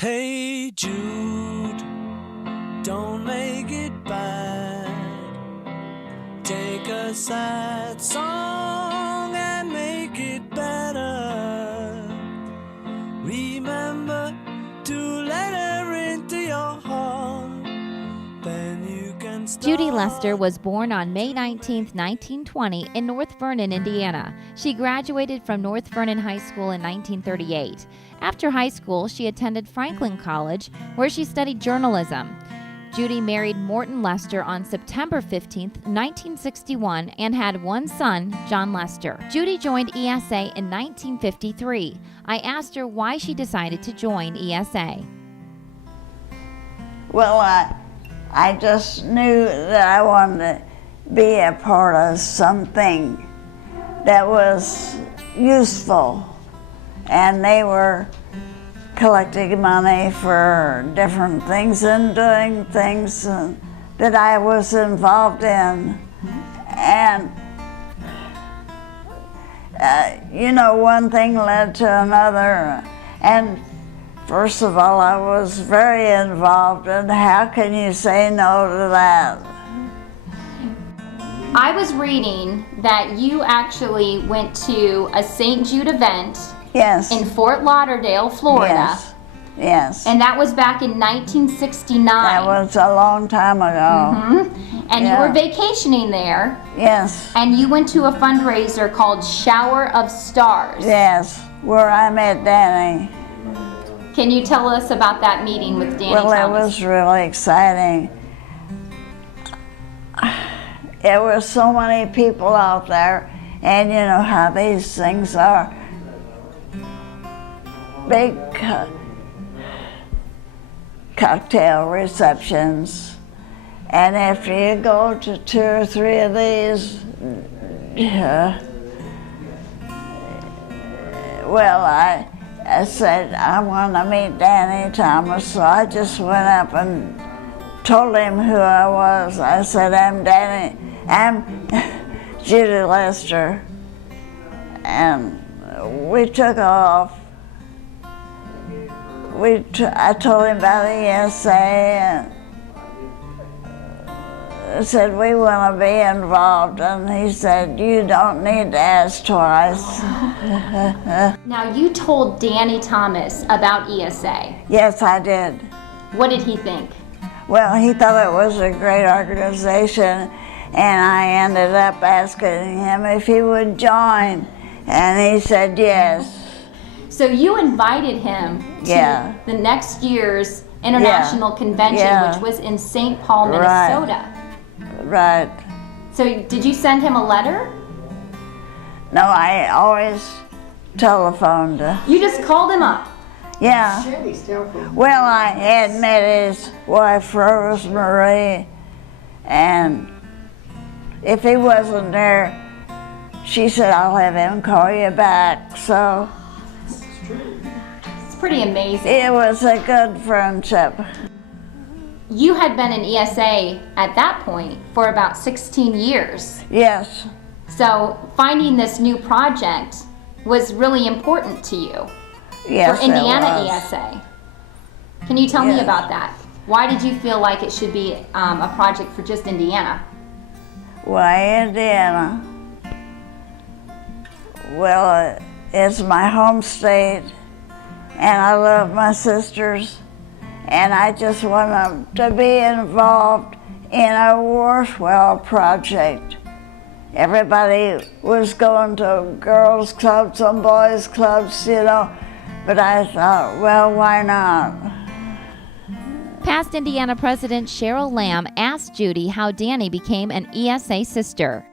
Hey Jude, don't make it bad. Take a sad song and make it better. Remember to let her into your heart. Then you can start. Judy Lester was born on May 19, 1920 in North Vernon, Indiana. She graduated from North Vernon High School in 1938. After high school, she attended Franklin College, where she studied journalism. Judy married Morton Lester on September 15, 1961, and had one son, John Lester. Judy joined ESA in 1953. I asked her why she decided to join ESA. Well, I just knew that I wanted to be a part of something that was useful. And they were collecting money for different things and doing things that I was involved in. And, one thing led to another. And first of all, I was very involved, and how can you say no to that? I was reading that you actually went to a St. Jude event. Yes. In Fort Lauderdale, Florida. Yes. Yes. And that was back in 1969. That was a long time ago. Mm-hmm. And you were vacationing there. Yes. And you went to a fundraiser called Shower of Stars. Yes, where I met Danny. Can you tell us about that meeting with Danny Well, Thomas? it was really exciting. There were so many people out there, and you know how these things are. Big cocktail receptions, and after you go to 2 or 3 of these, well, I said, I want to meet Danny Thomas, so I just went up and told him who I was. I said, I'm Judy Lester, and we took off. I told him about ESA, and I said, we want to be involved, and he said, you don't need to ask twice. Now, you told Danny Thomas about ESA. Yes, I did. What did he think? Well, he thought it was a great organization, and I ended up asking him if he would join, and he said yes. So you invited him to the next year's international convention, which was in St. Paul, Minnesota. Right. So did you send him a letter? No, I always telephoned. You just called him up? Yeah. Well, I had met his wife, Rosemary, and if he wasn't there, she said, I'll have him call you back, so. It's pretty amazing. It was a good friendship. You had been in ESA at that point for about 16 years. Yes. So finding this new project was really important to you. Yes, for Indiana it was. ESA. Can you tell me about that? Why did you feel like it should be a project for just Indiana? Why Indiana? Well, it's my home state, and I love my sisters, and I just want them to be involved in a worthwhile project. Everybody was going to girls' clubs and boys' clubs, but I thought, well, why not? Past Indiana President Cheryl Lamb asked Judy how Danny became an ESA sister.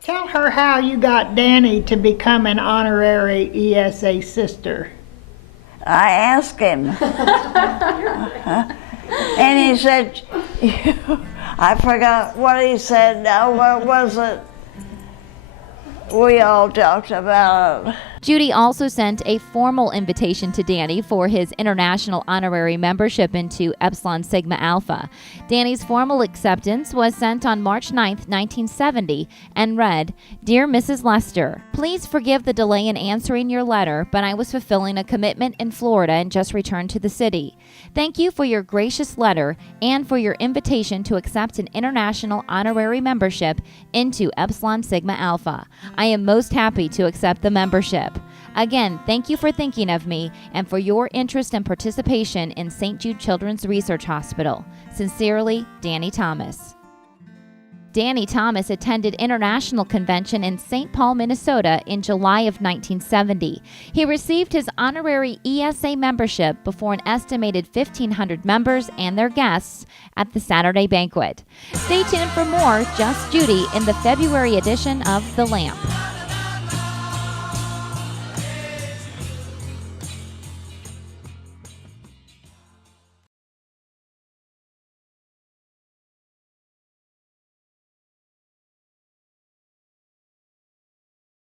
Tell her how you got Danny to become an honorary ESA sister. I asked him. And he said, I forgot what he said now. What was it? We all talked about it. Judy also sent a formal invitation to Danny for his international honorary membership into Epsilon Sigma Alpha. Danny's formal acceptance was sent on March 9, 1970, and read, "Dear Mrs. Lester, please forgive the delay in answering your letter, but I was fulfilling a commitment in Florida and just returned to the city. Thank you for your gracious letter and for your invitation to accept an international honorary membership into Epsilon Sigma Alpha. I am most happy to accept the membership. Again, thank you for thinking of me and for your interest and participation in St. Jude Children's Research Hospital. Sincerely, Danny Thomas." Danny Thomas attended International Convention in St. Paul, Minnesota in July of 1970. He received his honorary ESA membership before an estimated 1,500 members and their guests at the Saturday banquet. Stay tuned for more Just Judy in the February edition of The Lamp.